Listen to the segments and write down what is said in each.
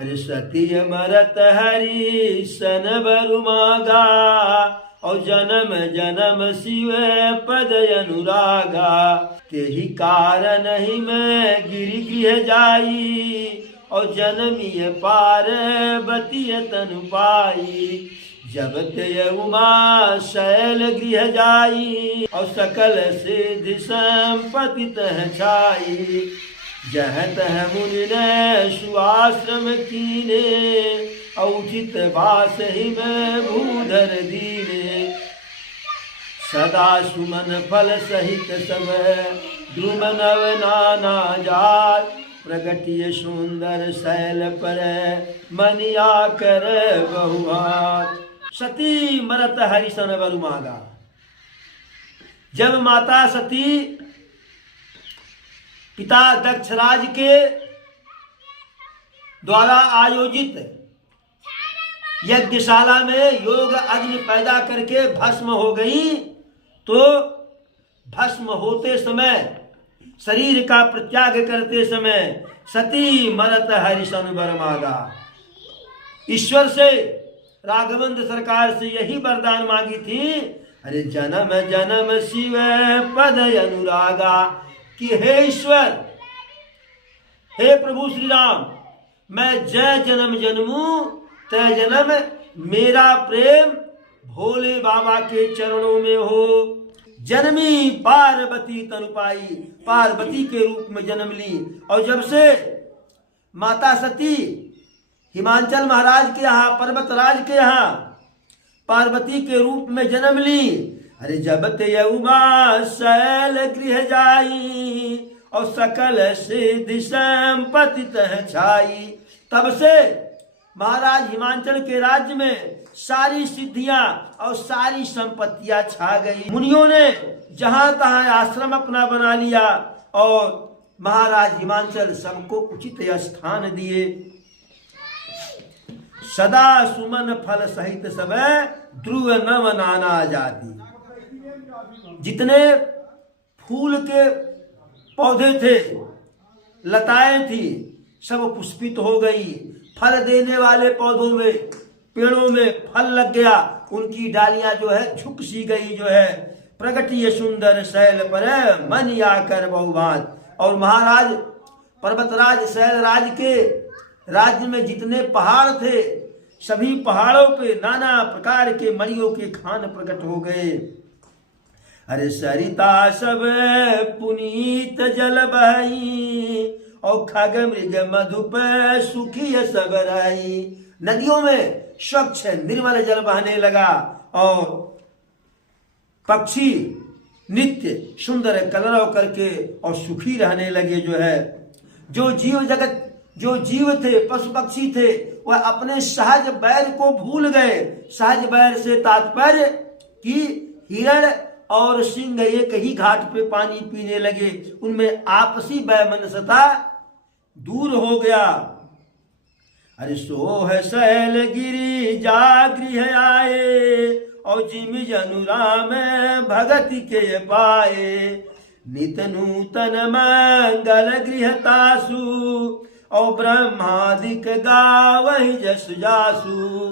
सती मरत हरि सन बरु मागा और जन्म जन्म शिव पद अनुरागा। तेहि कारण ही मैं गिरि गृह जाई और जन्मिय पार्वती तनु पाई। जब ते उमा शैल गृह जाई और सकल सिद्धि संपत्ति तह छाई। जहत है मुनि ने सुआश्रम कीने औचित बास ही में भूधर दीने। सदा सुमन फल सहित सब द्रुम नव नाना जात। प्रगटिय सुंदर शैल पर मनिया कर बहुहात। सती मरत हरिसन बरु मागा। जब माता सती पिता दक्षराज के द्वारा आयोजित यज्ञशाला में योग अग्नि पैदा करके भस्म हो गई, तो भस्म होते समय शरीर का परित्याग करते समय सती मरत हरिसन बर मागा। ईश्वर से राघवेंद्र सरकार से यही वरदान मांगी थी, अरे जन्म जन्म शिव पद अनुरागा, कि हे ईश्वर, हे प्रभु श्री राम, मैं जय जन्म जन्मू तय जन्म मेरा प्रेम भोले बाबा के चरणों में हो। जन्मी पार्वती तनु पाई, पार्वती के रूप में जन्म ली। और जब से माता सती हिमांचल महाराज के यहाँ, पर्वतराज के यहाँ पार्वती के रूप में जन्म ली, अरे जब ते उमा शैल गृह जाई और सकल सिद्धि संपत्ति तह छाई। तब से महाराज हिमांचल के राज्य में सारी सिद्धियां और सारी संपत्तियां छा गई। मुनियों ने जहां तहां आश्रम अपना बना लिया और महाराज हिमांचल सबको उचित स्थान दिए। सदा सुमन फल सहित सब ध्रुव नव नाना जाति। जितने फूल के पौधे थे, लताएं थी, सब पुष्पित हो गई। फल देने वाले पौधों में, पेड़ों में फल लग गया, उनकी डालियां जो है झुक सी गई जो है। प्रगटिय सुंदर शैल पर मन आकर बहुभात। और महाराज पर्वतराज शैलराज के राज्य में जितने पहाड़ थे, सभी पहाड़ों पे नाना प्रकार के मणियों के खान प्रकट हो गए। अरे सरिता सब पुनीत जल बही और खग मृग मधुप सुखी सब रही। नदियों में स्वच्छ निर्मल जल बहने लगा और पक्षी नित्य सुंदर कलरव करके और सुखी रहने लगे जो है। जो जीव जगत, जो जीव थे, पशु पक्षी थे, वह अपने सहज बैर को भूल गए। सहज बैर से तात्पर्य कि हिरण और सिंह एक ही घाट पे पानी पीने लगे, उनमें आपसी वैमनस्यता दूर हो गया। अरे सोह शैल गिरी जा गृह आए और जिमि जनु राम भगति के पाए। नित नूतन मंगल गृह तासु और ब्रह्मादिक गावहि जसु जासु।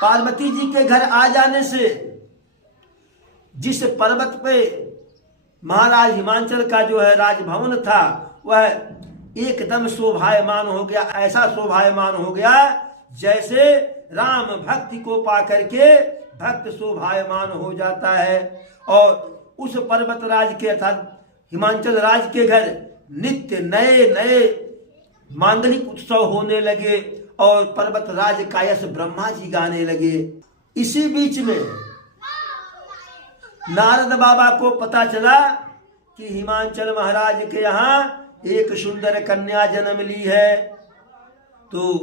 पार्वती जी के घर आ जाने से जिस पर्वत पे महाराज हिमांचल का जो है राजभवन था, वह एकदम शोभायमान हो गया। ऐसा शोभायमान हो गया जैसे राम भक्ति को पा करके भक्त शोभायमान हो जाता है। और उस पर्वत राज के अर्थात हिमांचल राज के घर नित्य नए नए मांगलिक उत्सव होने लगे और पर्वत राज का यश ब्रह्मा जी गाने लगे। इसी बीच में नारद बाबा को पता चला कि हिमांचल महाराज के यहाँ एक सुंदर कन्या जन्म ली है। तो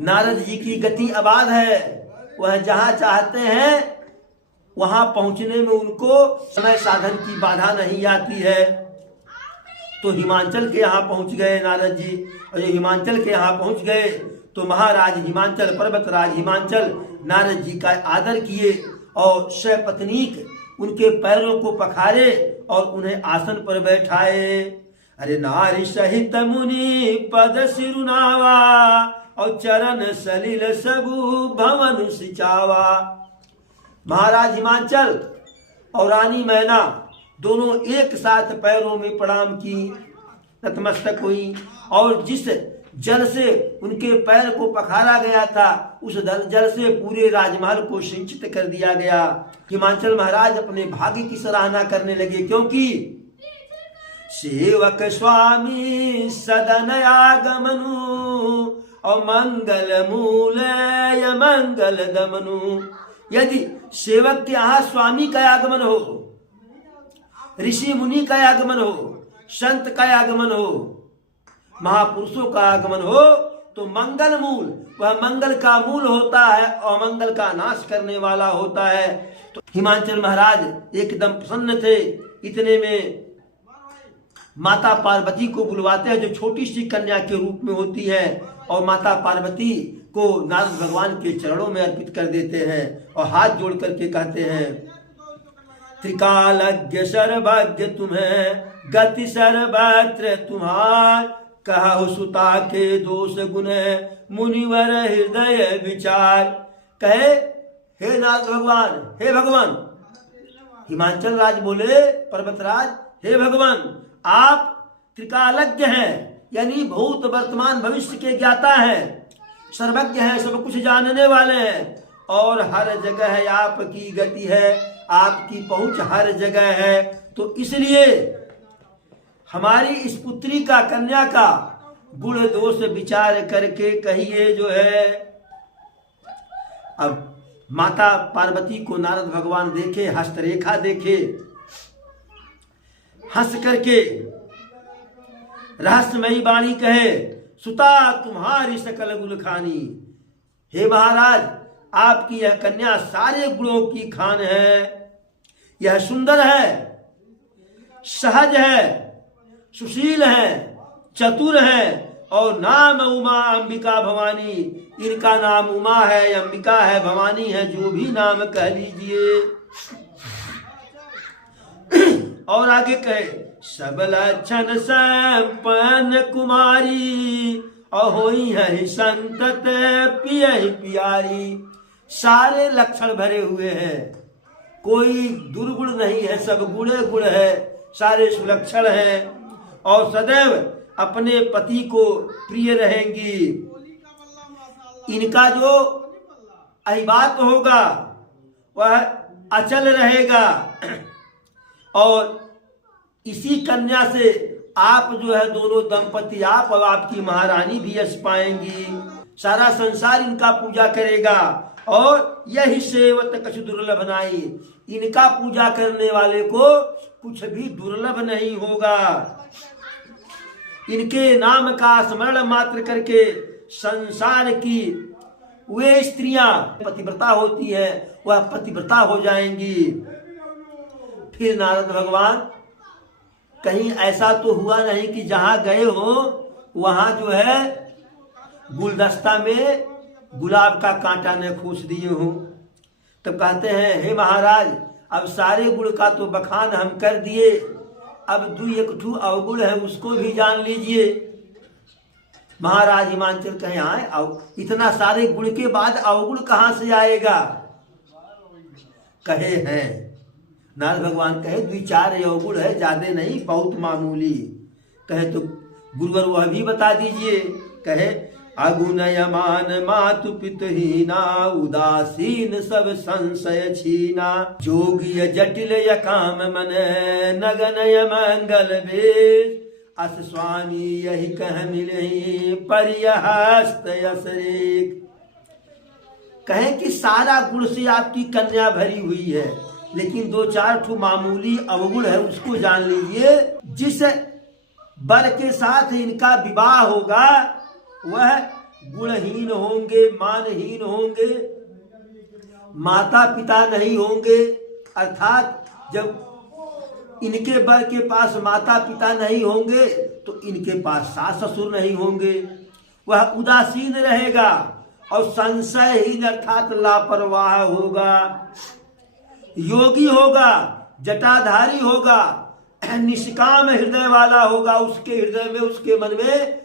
नारद जी की गति अबाध है, वह जहां चाहते हैं वहां पहुंचने में उनको समय साधन की बाधा नहीं आती है। तो हिमांचल के यहाँ पहुंच गए नारद जी। और जब हिमांचल के यहाँ पहुंच गए तो महाराज हिमांचल, पर्वतराज हिमांचल नारद जी का आदर किए और सपत्नीक उनके पैरों को पखारे और उन्हें आसन पर बैठाए। अरे नारी सहित मुनि पद सिरुनावा और चरण सलिल सबु भवन सिचावा। महाराज हिमांचल और रानी मैना दोनों एक साथ पैरों में प्रणाम की, नतमस्तक हुई, और जिस जल से उनके पैर को पखारा गया था उस जल से पूरे राजमहल को सिंचित कर दिया गया। हिमांचल महाराज अपने भाग्य की सराहना करने लगे, क्योंकि सेवक स्वामी सदन आगमनु और मंगल मूल मंगल दमनु। यदि सेवक के यहाँ स्वामी का आगमन हो, ऋषि मुनि का आगमन हो, संत का आगमन हो, महापुरुषों का आगमन हो, तो मंगल मूल, वह मंगल का मूल होता है और मंगल का नाश करने वाला होता है। तो हिमांचल महाराज एकदम प्रसन्न थे। इतने में माता पार्वती को बुलवाते हैं, जो छोटी सी कन्या के रूप में होती है, और माता पार्वती को नारद भगवान के चरणों में अर्पित कर देते हैं और हाथ जोड़ करके कहते हैं, त्रिकालज्ञ सर्वज्ञ तुम्हें गति सर्वत्र तुम्हार, कहो सुता के दोष गुण मुनिवर हृदय विचार। कहे हे नाथ भगवान, हे भगवान। हिमांचल राज बोले, पर्वतराज, हे भगवान, आप त्रिकालज्ञ हैं, यानी भूत वर्तमान भविष्य के ज्ञाता हैं, सर्वज्ञ हैं, सब कुछ जानने वाले हैं, और हर जगह आपकी गति है, आपकी पहुंच हर जगह है। तो इसलिए हमारी इस पुत्री का, कन्या का गुण दोष विचार करके कहिए जो है। अब माता पार्वती को नारद भगवान देखे, हस्तरेखा देखे, हंस करके रहस्यमयी वाणी कहे, सुता तुम्हारी सकल गुण खानी। हे महाराज, आपकी यह कन्या सारे गुणों की खान है, यह सुंदर है, सहज है, सुशील है, चतुर है, और नाम उमा अंबिका भवानी। इनका नाम उमा है, अंबिका है, भवानी है, जो भी नाम कह लीजिए। और आगे कहे, सब लक्षण संपन्न कुमारी, और होई है संतत पियहि प्यारी। सारे लक्षण भरे हुए हैं, कोई दुर्गुण नहीं है, सब गुणे गुण है, सारे सुलक्षण हैं, और सदैव अपने पति को प्रिय रहेंगी। इनका जो अहिबात होगा वह अचल रहेगा, और इसी कन्या से आप जो है दोनों दंपति, आप और आपकी महारानी भी यश पाएंगी। सारा संसार इनका पूजा करेगा, और यही सेवत कछु दुर्लभ नहीं, इनका पूजा करने वाले को कुछ भी दुर्लभ नहीं होगा। इनके नाम का स्मरण मात्र करके संसार की वे स्त्रियां पतिव्रता होती है, वह पतिव्रता हो जाएंगी। फिर नारद भगवान, कहीं ऐसा तो हुआ नहीं कि जहां गए हो वहां जो है गुलदस्ता में गुलाब का कांटा न खोस दिए हो। तब कहते हैं, हे महाराज, अब सारे गुण का तो बखान हम कर दिए, अब दू एक ठू अवगुण है, उसको भी जान लीजिए। महाराज हिमांचल कहे, आए इतना सारे गुण के बाद अवगुण कहां से आएगा? कहे हैं नारद भगवान, कहे 2-4 अवगुण है, ज्यादा नहीं, बहुत मामूली। कहे तो गुरुवर वह भी बता दीजिए। कहे, अगुणयमान मातु पितहीना, उदासीन सब संशय छीना, जोगी जटिल यकाम मन, नगनय मंगल वेश, अस स्वामी यही कह मिले, परिहस्त यसरेक। कहे कि सारा गुण से आपकी कन्या भरी हुई है, लेकिन 2-4 ठू मामूली अवगुण है, उसको जान लीजिए। जिस बर के साथ इनका विवाह होगा वह गुणहीन होंगे, मानहीन होंगे, माता पिता नहीं होंगे। अर्थात जब इनके बर के पास माता पिता नहीं होंगे तो इनके पास सास ससुर नहीं होंगे। वह उदासीन रहेगा और संशयहीन अर्थात लापरवाह होगा। योगी होगा, जटाधारी होगा, निष्काम हृदय वाला होगा, उसके हृदय में, उसके मन में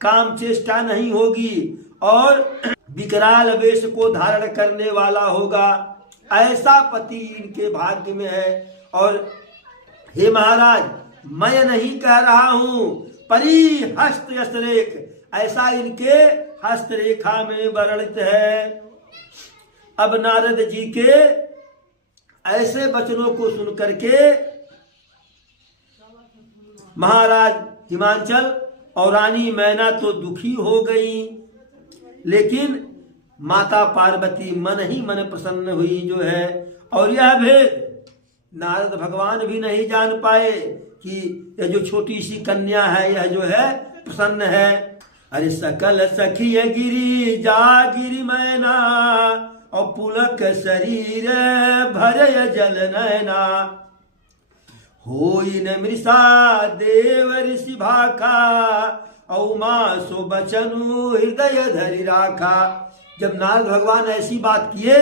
काम चेष्टा नहीं होगी, और विकराल वेश को धारण करने वाला होगा, ऐसा पति इनके भाग्य में है। और हे महाराज, मैं नहीं कह रहा हूं, परी हस्त हस्तरेख, ऐसा इनके हस्तरेखा में वर्णित है। अब नारद जी के ऐसे वचनों को सुन करके महाराज हिमांचल और रानी मैना तो दुखी हो गई, लेकिन माता पार्वती मन ही मन प्रसन्न हुई जो है। और यह भेद नारद भगवान भी नहीं जान पाए कि यह जो छोटी सी कन्या है, यह जो है प्रसन्न है। अरे सकल सखिय गिरी जा गिरी मैना, और पुलक शरीर भरय जल नैना, होई न मृषा देव ऋषि भाखा, औमा सो बचनु हृदय धरि राखा। जब नारद भगवान ऐसी बात किए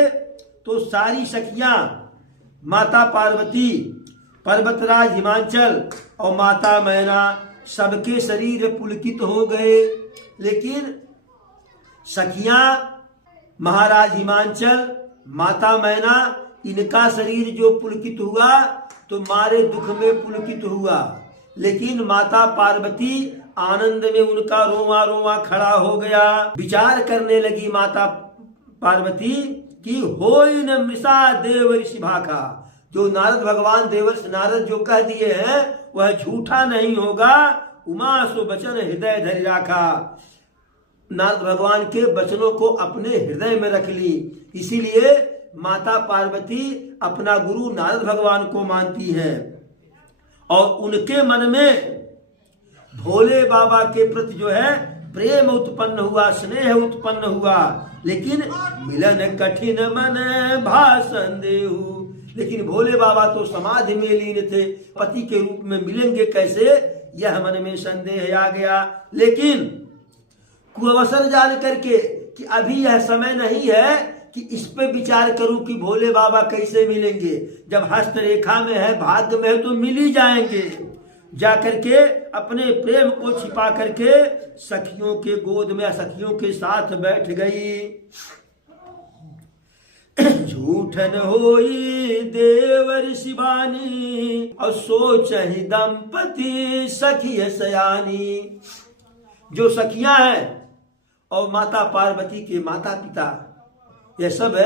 तो सारी सखियां, माता पार्वती, पर्वतराज हिमांचल और माता मैना, सबके शरीर पुलकित हो गए। लेकिन सखियां, महाराज हिमांचल, माता मैना, इनका शरीर जो पुलकित हुआ तो मारे दुख में पुलकित हुआ, लेकिन माता पार्वती आनंद में उनका रोवा रोवा खड़ा हो गया। विचार करने लगी माता पार्वती कि होई न मृषा देव ऋषि भाखा, जो नारद भगवान देवर्षि नारद जो कह दिए हैं वह झूठा नहीं होगा। उमा सो वचन हृदय धरि राखा, नारद भगवान के वचनों को अपने हृदय में रख ली। इसीलिए माता पार्वती अपना गुरु नारद भगवान को मानती है, और उनके मन में भोले बाबा के प्रति जो है प्रेम उत्पन्न हुआ, स्नेह उत्पन्न हुआ। लेकिन मिलन कठिन मन भाषण देहु, लेकिन भोले बाबा तो समाधि में लीन थे, पति के रूप में मिलेंगे कैसे, यह मन में संदेह आ गया। लेकिन कुअवसर जान करके कि अभी यह समय नहीं है कि इस पे विचार करूं कि भोले बाबा कैसे मिलेंगे, जब हस्तरेखा में है, भाग्य में है तो मिल ही जाएंगे। जाकर के अपने प्रेम को छिपा करके सखियों के गोद में, सखियों के साथ बैठ गई। झूठन होई देवर शिवानी, और सोच ही दंपति सखिय सयानी। जो सखियां हैं और माता पार्वती के माता पिता, यह सब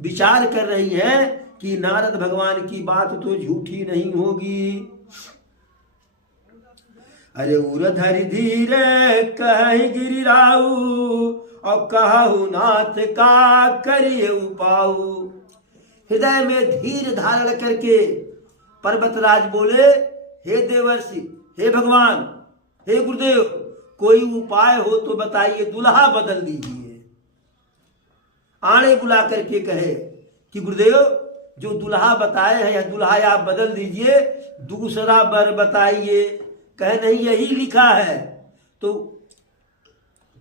विचार कर रही है कि नारद भगवान की बात तो झूठी नहीं होगी। अरे उरधरि धीरे कहि गिरिराऊ, और कहु नाथ का करिए उपाऊ। हृदय में धीर धारण करके पर्वतराज बोले, हे देवर्षि, हे भगवान, हे गुरुदेव, कोई उपाय हो तो बताइए, दुल्हा बदल दीजिए। आणे बुला करके कहे कि गुरुदेव, जो दुल्हा बताए हैं, यह दुल्हा आप बदल दीजिए, दूसरा वर बताइए। कहे नहीं, यही लिखा है। तो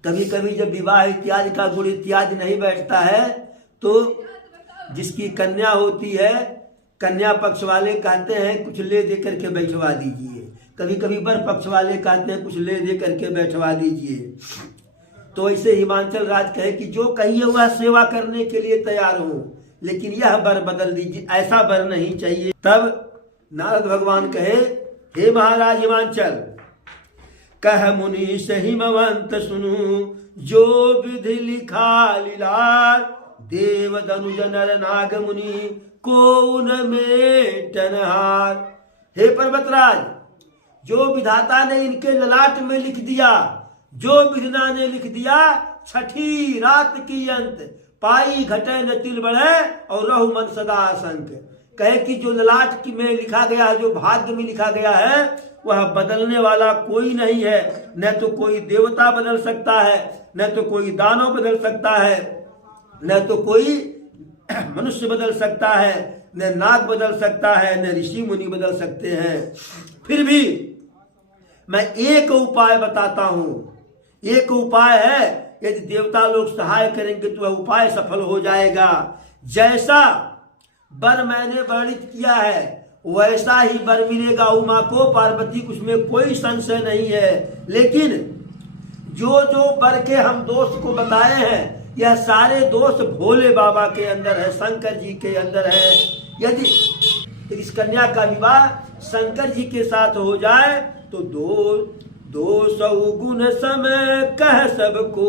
कभी कभी जब विवाह इत्यादि का गुण इत्यादि नहीं बैठता है तो जिसकी कन्या होती है, कन्या पक्ष वाले कहते हैं कुछ ले दे करके बैठवा दीजिए, कभी कभी वर पक्ष वाले कहते हैं कुछ ले दे करके बैठवा दीजिए। तो ऐसे हिमांचल राज कहे कि जो कहिए वह सेवा करने के लिए तैयार हूं, लेकिन यह वर बदल दीजिए, ऐसा वर नहीं चाहिए। तब नारद भगवान कहे, हे महाराज हिमांचल, कह मुनीष हिमवंत सुनु, जो विधि लिखा लीलार, देव दनुज नर नाग मुनि को न मेटनहार। हे पर्वतराज, जो विधाता ने इनके ललाट में लिख दिया, जो विधना ने लिख दिया, छठी रात की अंत पाई घटे न तिल बढ़े, और रहु मन सदा आशंक। कहे कि जो ललाट की में लिखा गया है, जो भाग्य में लिखा गया है, वह बदलने वाला कोई नहीं है। न तो कोई देवता बदल सकता है, न तो कोई दानव बदल सकता है, न तो कोई मनुष्य बदल सकता है, न नाग बदल सकता है, न ऋषि मुनि बदल सकते हैं। फिर भी मैं एक उपाय बताता हूं। एक उपाय है, यदि देवता लोग सहाय करेंगे तो वह उपाय सफल हो जाएगा। जैसा वर मैंने वर्णित किया है वैसा ही वर मिलेगा उमा को, पार्वती को, उसमें कोई संशय नहीं है। लेकिन जो जो वर के हम दोष को बताए हैं, यह सारे दोष भोले बाबा के अंदर है, शंकर जी के अंदर है। यदि इस कन्या का विवाह शंकर जी के साथ हो जाए तो दो सौ गुण समय कह सबको,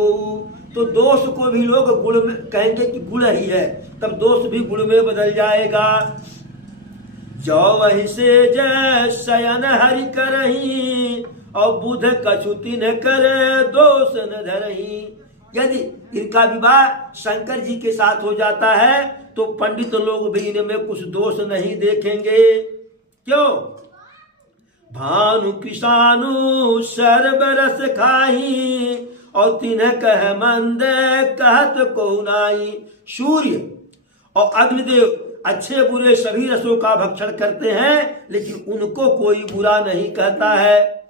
तो दोष को भी लोग गुण में कहेंगे कि गुण ही है, तब दोष भी गुण में बदल जाएगा। जो वही से जय शयन हरि करही, और बुध कछुति न करे दोष न धरही। यदि इनका विवाह शंकर जी के साथ हो जाता है तो पंडित लोग भी इनमें कुछ दोष नहीं देखेंगे। क्यों? भानु किसानु सर्व रस खाही, और तिन्ह कह मंद कहत को नाई। सूर्य और अग्निदेव अच्छे बुरे सभी रसों का भक्षण करते हैं, लेकिन उनको कोई बुरा नहीं कहता है।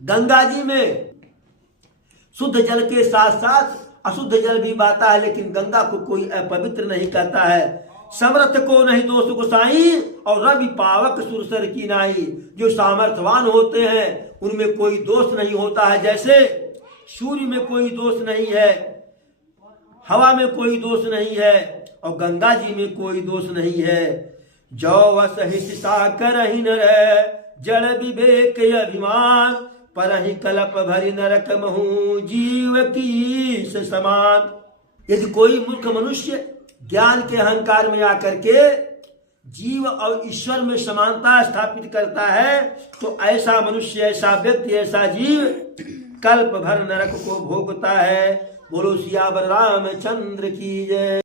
गंगा जी में शुद्ध जल के साथ साथ अशुद्ध जल भी बहता है, लेकिन गंगा को कोई अपवित्र नहीं कहता है। समर्थ को नहीं दोष गोसाई, और रवि पावक सुरसर की नाई। जो सामर्थ्यवान होते हैं उनमें कोई दोष नहीं होता है, जैसे सूर्य में कोई दोष नहीं है, हवा में कोई दोष नहीं है, और गंगा जी में कोई दोष नहीं है। जो वस हिस्सा करहि न रह, जड़ विवेक अभिमान, परहि कलप भरि नरक महु जीव की समान। यदि कोई मूर्ख मनुष्य ज्ञान के अहंकार में आकर के जीव और ईश्वर में समानता स्थापित करता है, तो ऐसा मनुष्य, ऐसा व्यक्ति, ऐसा जीव कल्प भर नरक को भोगता है। बोलो सियावर रामचंद्र की जय।